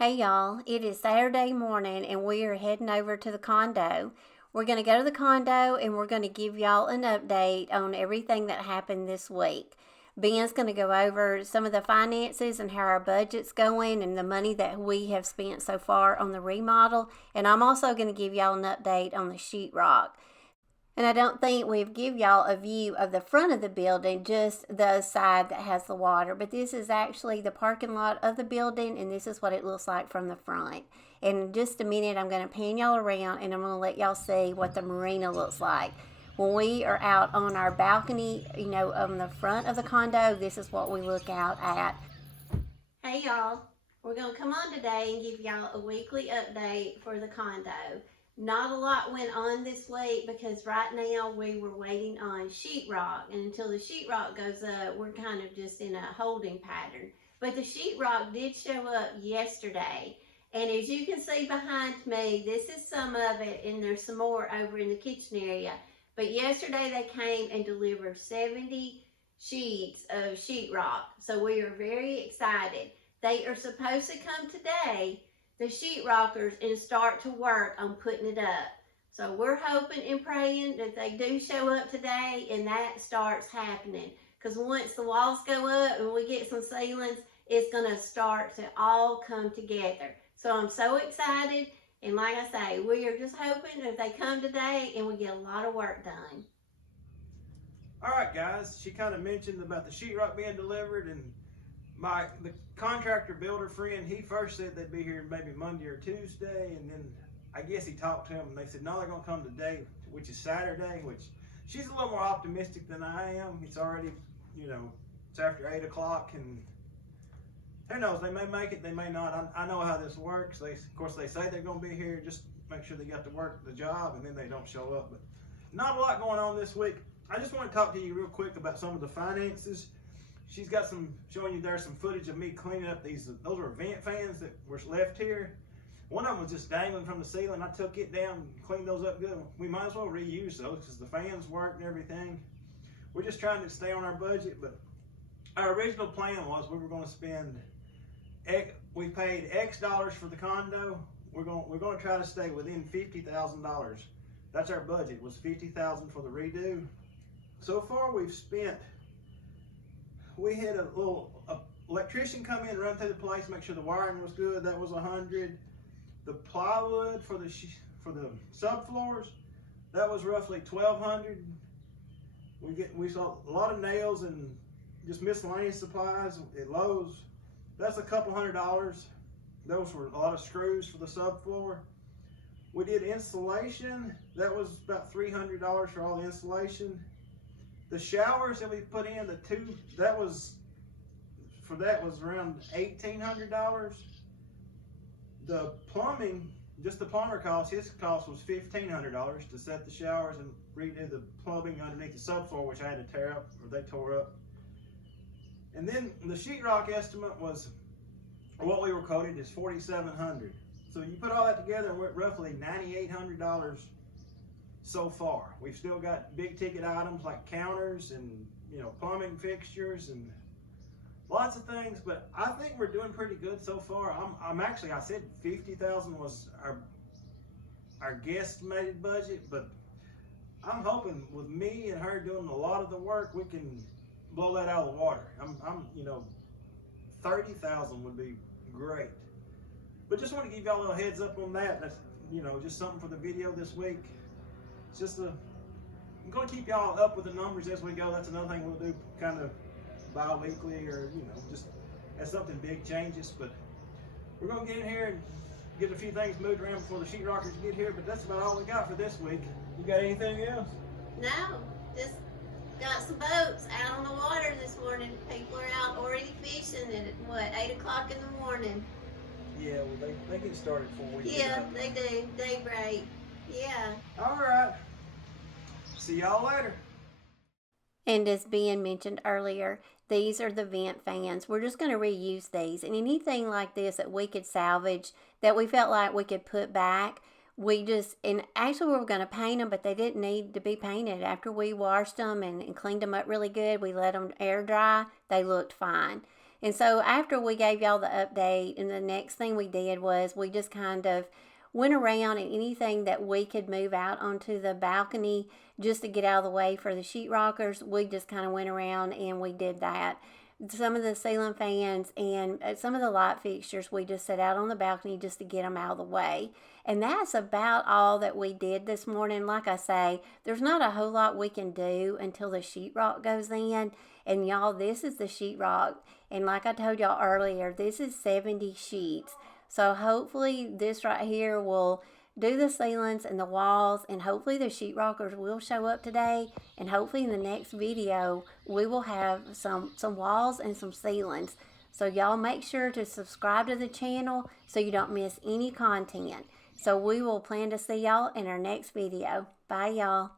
Hey y'all, it is Saturday morning and we are heading over to the condo. We're going to go to the condo and we're going to give y'all an update on everything that happened this week. Ben's going to go over some of the finances and how our budget's going and the money that we have spent so far on the remodel. And I'm also going to give y'all an update on the sheetrock. And I don't think we've give y'all a view of the front of the building, just the side that has the water. But this is actually the parking lot of the building, and this is what it looks like from the front. In just a minute, I'm going to pan y'all around, and I'm going to let y'all see what the marina looks like. When we are out on our balcony, on the front of the condo, this is what we look out at. Hey y'all, we're going to come on today and give y'all a weekly update for the condo. Not a lot went on this week because right now we were waiting on sheetrock, and until the sheetrock goes up, we're kind of just in a holding pattern. But the sheetrock did show up yesterday, and as you can see behind me, this is some of it, and there's some more over in the kitchen area. But yesterday they came and delivered 70 sheets of sheetrock, so we are very excited. They are supposed to come today, the sheetrockers, and start to work on putting it up. So we're hoping and praying that they do show up today and that starts happening. Because once the walls go up and we get some ceilings, it's going to start to all come together. So I'm so excited. And like I say, we are just hoping that they come today and we get a lot of work done. All right, guys, she kind of mentioned about the sheetrock being delivered, and the contractor builder friend, he first said they'd be here maybe Monday or Tuesday, and then I guess he talked to them and they said no, they're gonna come today, which is Saturday, which she's a little more optimistic than I am. It's already, it's after 8 o'clock, and who knows, they may make it, they may not. I know how this works. Of course they say they're gonna be here, just make sure they got to work the job, and then they don't show up. But not a lot going on this week. I just want to talk to you real quick about some of the finances. She's got showing you there some footage of me cleaning up those were vent fans that were left here. One of them was just dangling from the ceiling. I took it down and cleaned those up good. We might as well reuse those because the fans work and everything. We're just trying to stay on our budget, but our original plan was we were going to spend, we paid X dollars for the condo. We're going to try to stay within $50,000. That's our budget, was $50,000 for the redo. So far we've spent, we had a little electrician come in, run through the place, make sure the wiring was good. That was $100. The plywood for the subfloors, that was roughly $1,200. We saw a lot of nails and just miscellaneous supplies at Lowe's. That's a couple $100. Those were a lot of screws for the subfloor. We did insulation. That was about $300 for all the insulation. The showers that we put in, that was around $1,800. The plumbing, just the plumber cost, his cost was $1,500 to set the showers and redo the plumbing underneath the subfloor, which I had to tear up, or they tore up. And then the sheetrock estimate was, or what we were quoted, is $4,700. So you put all that together, and we're at roughly $9,800 so far. We've still got big ticket items like counters and plumbing fixtures and lots of things, but I think we're doing pretty good so far. I said 50,000 was our guesstimated budget, but I'm hoping with me and her doing a lot of the work, we can blow that out of the water. 30,000 would be great. But just want to give y'all a little heads up on that. That's just something for the video this week. It's just I'm going to keep y'all up with the numbers as we go. That's another thing we'll do, kind of bi-weekly, or just as something big changes. But we're going to get in here and get a few things moved around before the sheetrockers get here. But that's about all we got for this week. You got anything else? No, just got some boats out on the water this morning. People are out already fishing at 8 o'clock in the morning. Yeah, well, they get started before we Yeah, they do. Daybreak. Yeah. All right. See y'all later. And as Ben mentioned earlier, these are the vent fans. We're just going to reuse these. And anything like this that we could salvage, that we felt like we could put back, and actually we were going to paint them, but they didn't need to be painted. After we washed them and cleaned them up really good, we let them air dry, they looked fine. And so after we gave y'all the update, and the next thing we did was we just kind of went around, and anything that we could move out onto the balcony just to get out of the way for the sheetrockers, we just kind of went around and we did that. Some of the ceiling fans and some of the light fixtures we just set out on the balcony just to get them out of the way. And that's about all that we did this morning. Like I say, there's not a whole lot we can do until the sheetrock goes in. And y'all, this is the sheetrock. And like I told y'all earlier, this is 70 sheets. So hopefully this right here will do the ceilings and the walls, and hopefully the sheetrockers will show up today, and hopefully in the next video we will have some walls and some ceilings. So y'all make sure to subscribe to the channel so you don't miss any content. So we will plan to see y'all in our next video. Bye y'all.